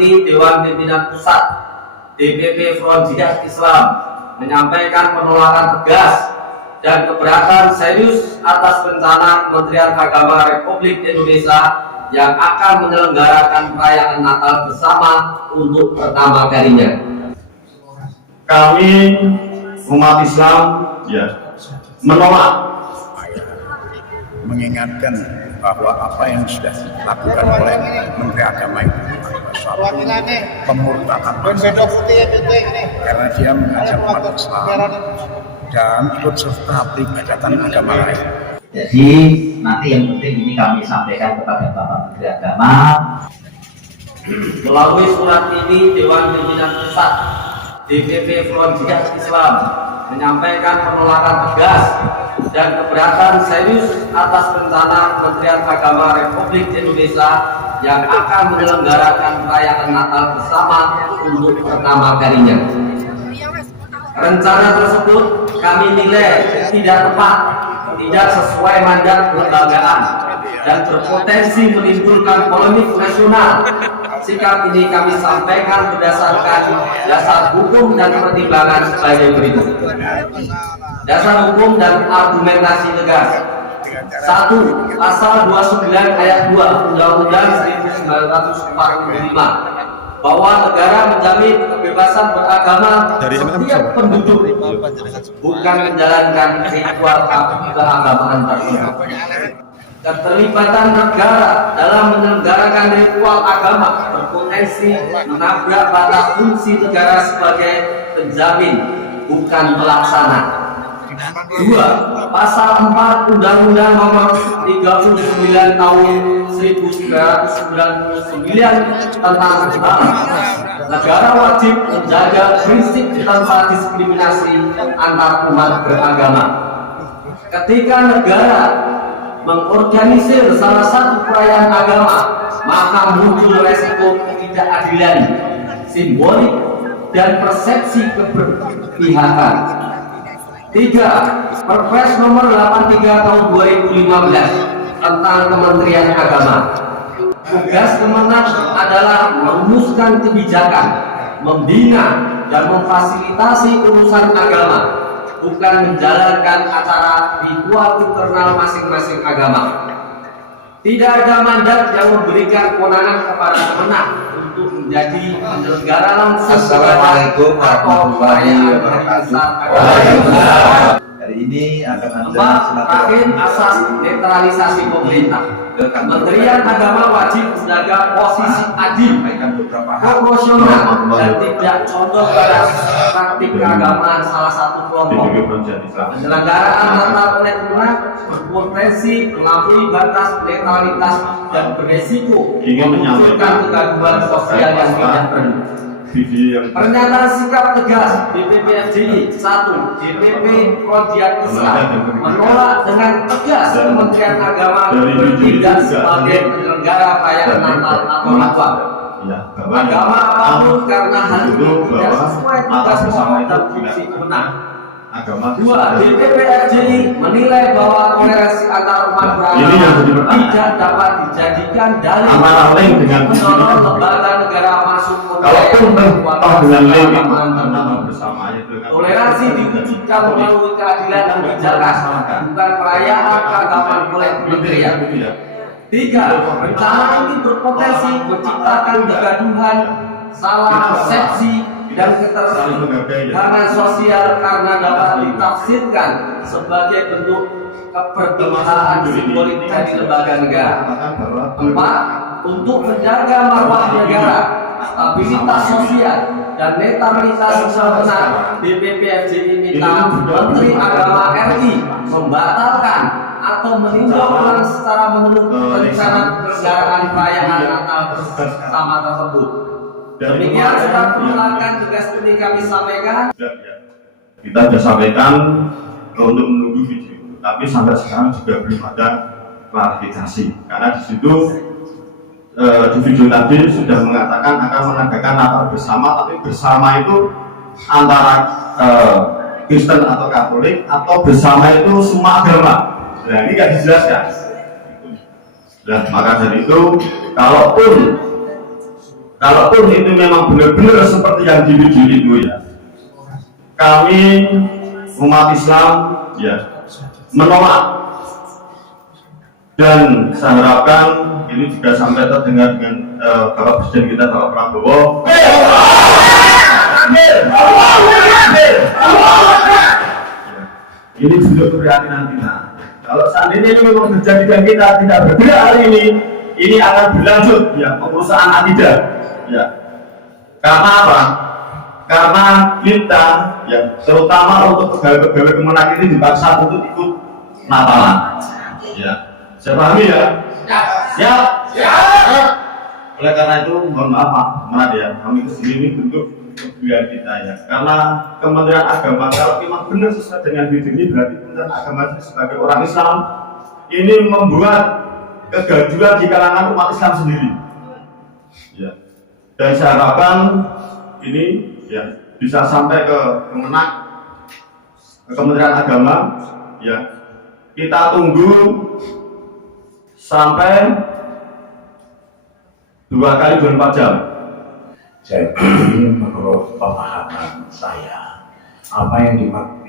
ini Dewan Pimpinan Pusat DPP Front Jihad Islam menyampaikan penolakan tegas dan keberatan serius atas rencana Kementerian Agama Republik Indonesia yang akan menyelenggarakan perayaan Natal bersama untuk pertama kalinya. Kami umat Islam menolak, mengingatkan bahwa apa yang sudah dilakukan oleh Menteri Agama itu suatu pemurtadan karena dia mengajak umat Islam dan ikut serta peribadatan agama lain. Jadi nanti yang penting ini kami sampaikan kepada Bapak Menteri Agama. Melalui surat ini Dewan Pimpinan Pusat DPP Front Jihad Islam menyampaikan penolakan tegas dan keberatan serius atas rencana Kementerian Agama Republik Indonesia yang akan menyelenggarakan perayaan Natal bersama untuk pertama kalinya. Rencana tersebut kami nilai tidak tepat, tidak sesuai mandat kelembagaan, dan berpotensi menimbulkan polemik nasional. Sikap ini kami sampaikan berdasarkan dasar hukum dan pertimbangan sebagai berikut. Dasar hukum dan argumentasi tegas. 1. Pasal 29 ayat 2 Undang-Undang 1945 bahwa negara menjamin kebebasan beragama setiap penduduk, bukan menjalankan ritual keagamaan tersebut. Keterlibatan negara dalam menyelenggarakan ritual agama berpotensi menabrak batas fungsi negara sebagai penjamin, bukan pelaksana. 2. Pasal 4 Undang-Undang Nomor 39 Tahun 1999 tentang agama. Negara wajib menjaga prinsip tanpa diskriminasi antar umat beragama. Ketika negara mengorganisir salah satu perayaan agama, maka muncul resiko ketidakadilan, simbolik, dan persepsi keberpihakan. 3. Perpres nomor 83 tahun 2015 tentang Kementerian Agama. Tugas Kemenag adalah merumuskan kebijakan, membina dan memfasilitasi urusan agama, bukan menjalankan acara ritual internal masing-masing agama. Tidak ada mandat yang memberikan kewenangan kepada Kemenag untuk menjadi penyelenggara langsung. Assalamualaikum warahmatullahi wabarakatuh. Hari ini akan ada terakhir asas netralisasi pemerintah. Kementerian Agama wajib menjaga posisi adil, proporsional, dan tidak condong pada praktik keagamaan salah satu kelompok. Penyelenggaraan Natal oleh Kemenag berpotensi melampaui batas netralitas dan beresiko memunculkan kegaduhan sosial yang tidak perlu. Pernyataan sikap tegas DPP FJI. 1. DPP Front Jihad Islam menolak dengan tegas Kementerian Agama bertindak sebagai penyelenggara perayaan Natal atau Natal agama apapun karena hal ini tidak sesuai tugas pokok dan fungsi Kemenag. 2. DPP FJI menilai bahwa toleransi antar umat beragama tidak dapat dijadikan dalil mendorong lembaga negara masuk toleransi diwujudkan melalui keadilan dan kebijakan, bukan perayaan keagamaan oleh kementerian. 3. Rencana ini berpotensi menciptakan kegaduhan, salah persepsi, dan ketersinggungan sosial karena dapat ditafsirkan sebagai bentuk keberpihakan simbolik dari lembaga negara. 4. Untuk menjaga marwah negara, stabilitas sosial, dan netralitas benar, DPP FJI minta Menteri Agama RI membatalkan atau meninjau ulang secara menyeluruh rencana penyelenggaraan perayaan Natal bersama tersebut. Demikian sudah penolakan tugas ini kami sampaikan. Kita sudah sampaikan untuk menunggu video, tapi sampai sekarang juga belum ada klarifikasi karena di situ di video tadi sudah mengatakan akan menegakkan Natal bersama, tapi bersama itu antara Kristen atau Katolik atau bersama itu semua agama. Nah ini nggak dijelaskan. Nah maka dari itu, kalaupun kalaupun itu memang benar-benar seperti yang di video itu ya, kami umat Islam ya menolak, dan saya harapkan ini juga sampai terdengar dengan Bapak Presiden kita, Bapak Prabowo. Ini juga keprihatinan kita. Kalau seandainya ini memang terjadi dan kita tidak bergerak hari ini akan berlanjut ya perusahaan akidah ya. Karena apa? Karena kita ya terutama untuk pegawai-pegawai Kemenak ini dipaksa untuk ikut Natalan ya. Saya pahami ya? Ya. Oleh karena itu mohon maaf Pak Ahmad ya, kami kesini ini bentuk kebijakan kita ya. Karena Kementerian Agama kalau memang benar sesuai dengan video ini, berarti Kementerian Agama sebagai orang Islam ini membuat kegaduhan di kalangan umat Islam sendiri. Ya. Dan saya harapkan ini ya bisa sampai ke Kemenak, ke Kementerian Agama ya. Kita tunggu sampai 2 kali 24 jam. Jadi menurut pemahaman saya, apa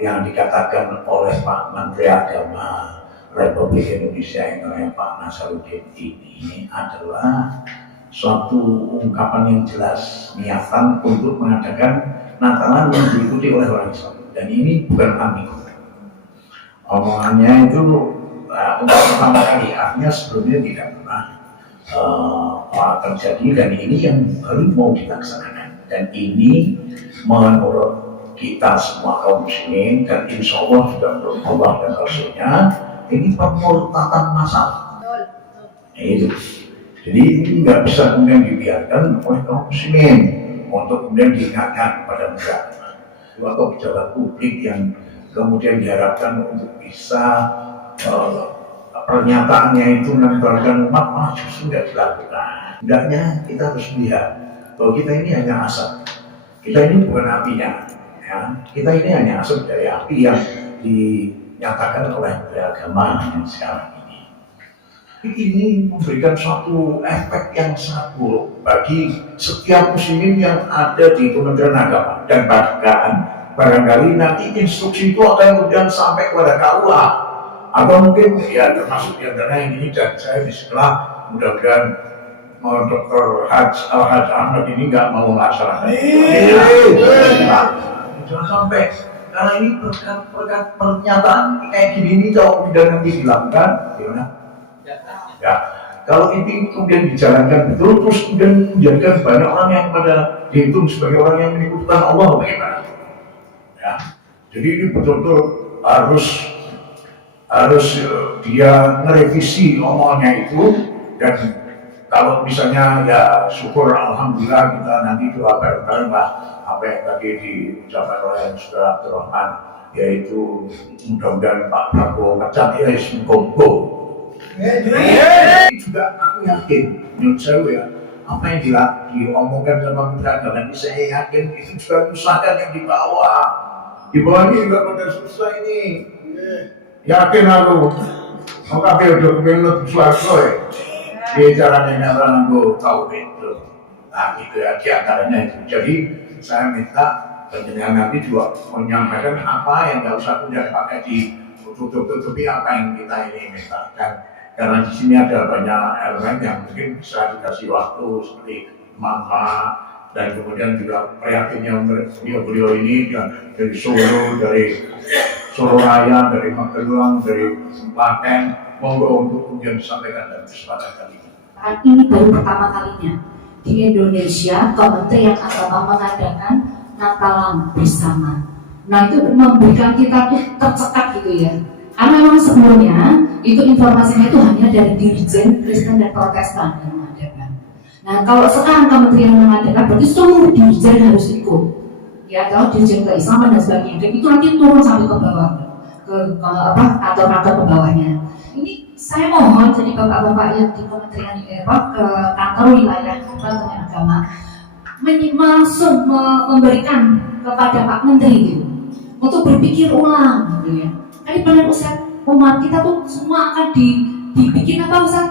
yang dikatakan oleh Pak Menteri Agama Republik Indonesia yang Pak Nasaruddin ini adalah suatu ungkapan yang jelas, niatan untuk mengadakan Natalan yang diikuti oleh orang Islam. Dan ini bukan ambigu. Omongannya itu untuk pertama kali, artinya sebelumnya tidak pernah terjadi, dan ini yang baru mau dilaksanakan. Dan ini menurut kita semua kaum muslimin dan insya Allah juga menurut Allah dan Rasulnya, ini pemurtadan massal. Itu. Jadi ini nggak bisa kemudian dibiarkan oleh kaum muslimin untuk kemudian diingatkan kepada mereka atau pejabat publik yang kemudian diharapkan untuk bisa pernyataannya itu menyebarkan umat malah justru tidak dilakukan. Hendaknya kita harus melihat bahwa kita ini hanya asap, kita ini bukan apinya, ya. Kita ini hanya asap dari api yang dinyatakan oleh agama yang sekarang ini. Ini memberikan suatu efek yang sangat buruk bagi setiap muslimin yang ada di Kementerian Agama, dan bahkan barangkali nanti instruksi itu akan kemudian sampai kepada KUA atau mungkin ya termasuk di antara yang ini, dan saya di sekolah mudah-mudahan Dr. Al-Haj Ahmad ini nggak mau melaksanakan. Jangan sampai, karena ini berkat pernyataan kayak gini ini kalau kemudian nanti dilakukan, gimana? Ya, kalau ini kemudian dijalankan betul, terus kemudian menjadikan banyak orang yang pada dihitung sebagai orang yang mengikutkan Allah, bagaimana? Ya, jadi ini betul-betul harus dia merevisi omongannya itu. Dan kalau misalnya ya syukur alhamdulillah kita nanti doa bareng-bareng lah apa yang tadi diucapkan oleh Saudara Abdurrahman, yaitu mudah-mudahan Pak Prabowo macam ya Monggo. Juga aku yakin, menurut saya ya, apa yang diomongkan sama Menteri Agama ini, saya yakin itu juga usahakan yang di bawah ini juga pada susah ini. Yakin aku, maka dia udah kemenut suatu ya. Dia caranya orang nggak tahu itu. Nah itu ya diantaranya itu. Jadi saya minta penjenengan nanti juga menyampaikan apa yang nggak usah punya pakai di tutup-tutupi apa yang kita ini minta. Karena di sini ada banyak elemen yang mungkin bisa dikasih waktu seperti manfaat, dan kemudian juga prihatinnya beliau ini dari Solo, dari Solo Raya, dari Magelang, dari Klaten, monggo untuk kemudian disampaikan dalam kesempatan kali ini. Ini baru pertama kalinya di Indonesia Kementerian Agama mengadakan Natalan bersama. Nah itu memberikan kita tuh tercekat gitu ya. Karena memang sebelumnya itu informasinya itu hanya dari Dirjen Kristen dan Protestan yang mengadakan. Nah kalau sekarang kementerian mengadakan, berarti seluruh dirjen harus ikut. Ya, kalau dirjen keislaman dan sebagainya, dan itu nanti turun sampai ke bawah, ke kantor-kantor ke bawahnya. Ini saya mohon jadi bapak-bapak yang di kementerian ke kantor wilayah Kementerian Agama langsung memberikan kepada Pak Menteri gitu, untuk berpikir ulang gitu ya. Tadi benar Ustaz, umat kita tuh semua akan dibikin apa Ustaz?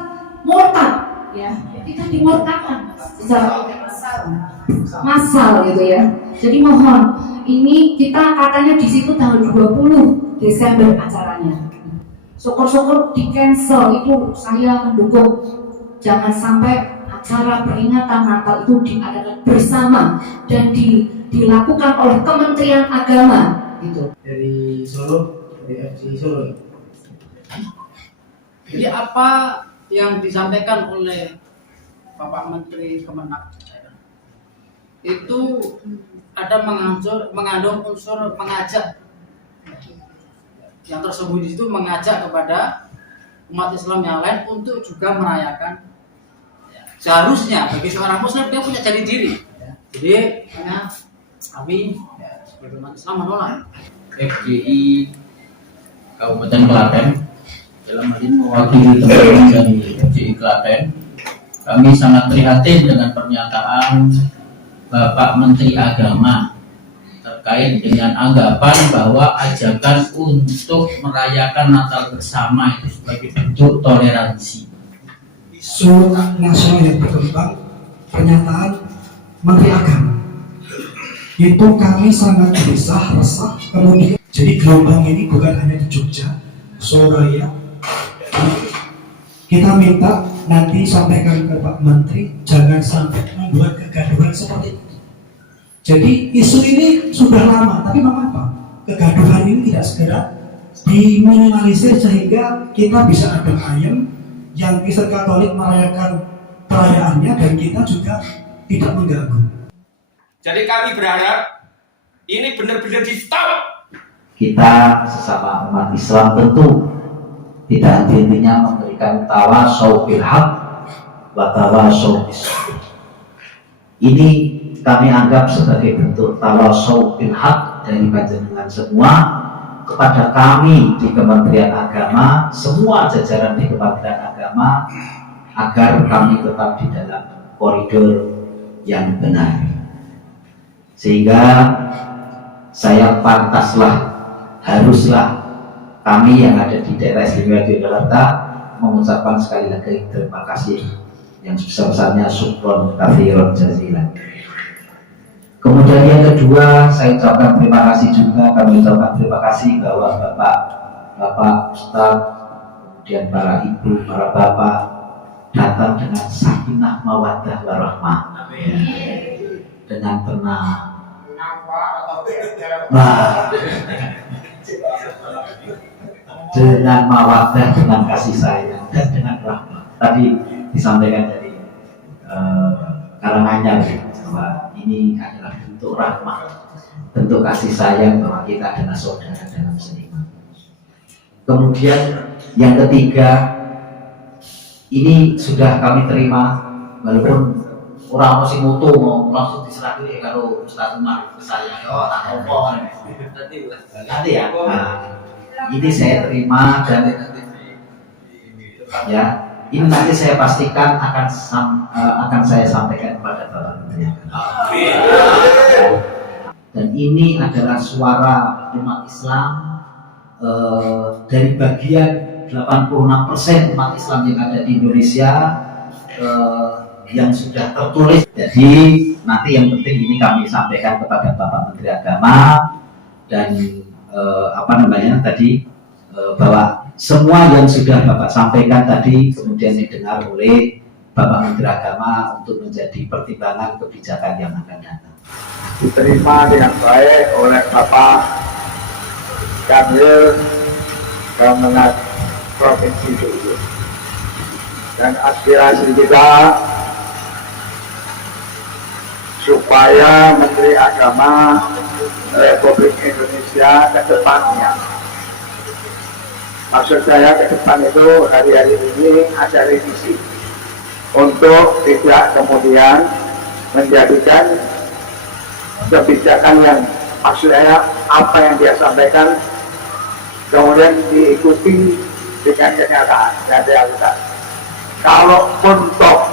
Murtad ya, kita dimurtadkan secara massal gitu ya. Jadi mohon, ini kita katanya di situ tanggal 20 Desember acaranya. Syukur-syukur di cancel, itu saya mendukung. Jangan sampai acara peringatan Natal itu diadakan bersama dan dilakukan oleh Kementerian Agama gitu. Dari Solo, dari FC Solo. Jadi apa yang disampaikan oleh Bapak Menteri Kemenak itu ada mengandung unsur mengajak, yang tersembunyi itu mengajak kepada umat Islam yang lain untuk juga merayakan. Seharusnya bagi seorang Muslim dia punya jati diri. Jadi hanya kami sebagai umat Islam menolak. FGI Kabupaten Klaten dalam hal ini mewakili teman-teman dari FGI Klaten, kami sangat prihatin dengan pernyataan Bapak Menteri Agama terkait dengan anggapan bahwa ajakan untuk merayakan Natal bersama itu sebagai bentuk toleransi. Isu nasional yang berkembang, pernyataan Menteri Agama itu kami sangat gelisah, resah. Kemudian jadi gelombang ini bukan hanya di Jogja, Surabaya. Kita minta nanti sampaikan ke Pak Menteri, jangan sampai membuat kegaduhan seperti itu. Jadi isu ini sudah lama, tapi mengapa kegaduhan ini tidak segera diminimalisir sehingga kita bisa adem ayem, yang Kristen Katolik merayakan perayaannya dan kita juga tidak mengganggu. Jadi kami berharap ini benar-benar di stop. Kita sesama umat Islam tentu tidak henti-hentinya memberikan tawasau bil haq wa tawasau bis sabr. Ini kami anggap sebagai bentuk tawasau bil haq dari panjenengan semua kepada kami di Kementerian Agama, semua jajaran di Kementerian Agama, agar kami tetap di dalam koridor yang benar. Sehingga saya pantaslah, haruslah kami yang ada di daerah istimewa Yogyakarta mengucapkan sekali lagi terima kasih yang sebesar-besarnya, syukron katsiran jazilan. Kemudian yang kedua, saya ucapkan terima kasih juga, kami ucapkan terima kasih bahwa Bapak Ustadz, kemudian para ibu, para bapak datang dengan sakinah mawaddah warahmah, dengan tenang. Dengan mawaddah, dengan kasih sayang dan dengan rahmat. Tadi disampaikan dari Karanganyar bahwa ini adalah bentuk rahmat, bentuk kasih sayang bahwa kita adalah saudara dalam seiman. Kemudian yang ketiga, ini sudah kami terima, walaupun orang masih mutu mau langsung diserahkan kalau Ustaz Umar ke saya, tak ngomong nanti ya. Nah, ini saya terima dan ya, ini nanti saya pastikan akan saya sampaikan kepada Bapak Menteri. Dan ini adalah suara umat Islam dari bagian 86% umat Islam yang ada di Indonesia yang sudah tertulis. Jadi nanti yang penting ini kami sampaikan kepada Bapak Menteri Agama dan bahwa semua yang sudah Bapak sampaikan tadi kemudian didengar oleh Bapak Menteri Agama untuk menjadi pertimbangan kebijakan yang akan datang. Diterima dengan baik oleh Bapak Kanwil Kemenak Provinsi Jogja. Dan aspirasi kita supaya Menteri Agama Republik Indonesia ke depannya, maksud saya ke depan itu hari-hari ini ada revisi untuk tidak kemudian menjadikan kebijakan yang maksud saya apa yang dia sampaikan kemudian diikuti dengan kenyataan dan realitas. Kalaupun toh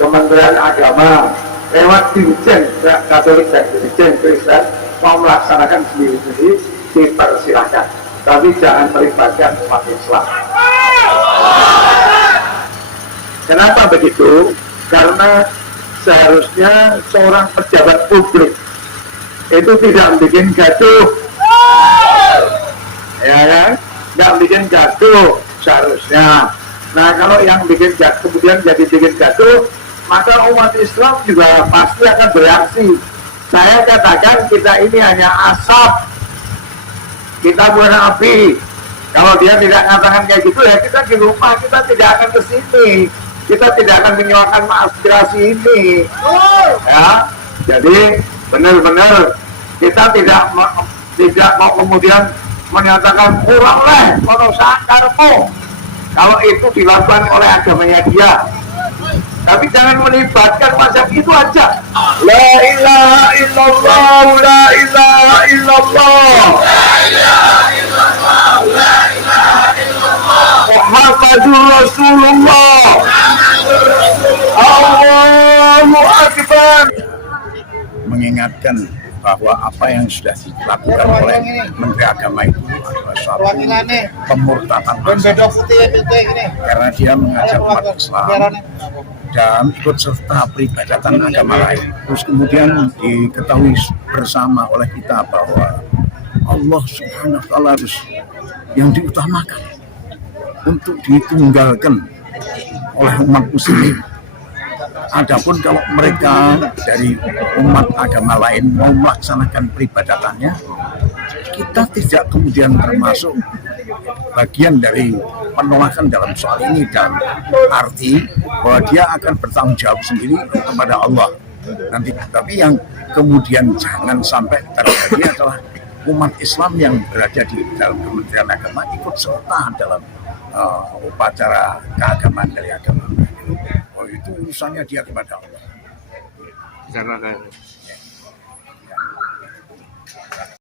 Kementerian Agama lewat Dirjen Katolik dan Dirjen Kristen mau melaksanakan sendiri-sendiri, dipersilahkan, tapi jangan melibatkan umat Islam. Kenapa begitu? Karena seharusnya seorang pejabat publik itu tidak bikin gaduh, ya kan? Nggak bikin gaduh seharusnya. Nah kalau yang bikin gaduh kemudian jadi bikin gaduh, maka umat Islam juga pasti akan bereaksi. Saya katakan kita ini hanya asap, kita bukan api. Kalau dia tidak mengatakan kayak gitu ya kita di rumah, kita tidak akan ke sini, kita tidak akan menyuarakan aspirasi ini. Ya, jadi benar-benar kita tidak mau kemudian menyatakan kurang leh, kalau sakarmu. Kalau itu dilakukan oleh agamanya dia, tapi jangan melibatkan macam itu aja. La ilaha illallah, la ilaha illallah, Muhammadur Rasulullah, Allahu Akbar. Mengingatkan bahwa apa yang sudah dilakukan oleh Menteri Agama itu adalah suatu pemurtadan masyarakat, karena dia mengajak umat Islam dan ikut serta peribadatan agama lain. Terus kemudian diketahui bersama oleh kita bahwa Allah Subhanahu wa Ta'ala harus yang diutamakan untuk ditunggalkan oleh umat muslimin. Adapun kalau mereka dari umat agama lain mau melaksanakan peribadatannya, kita tidak kemudian termasuk bagian dari penolakan dalam soal ini, dalam arti bahwa dia akan bertanggung jawab sendiri kepada Allah nanti. Tapi yang kemudian jangan sampai terjadi adalah umat Islam yang berada di dalam Kementerian Agama ikut serta dalam upacara keagamaan dari agama. Oh, itu urusannya dia kepada Allah.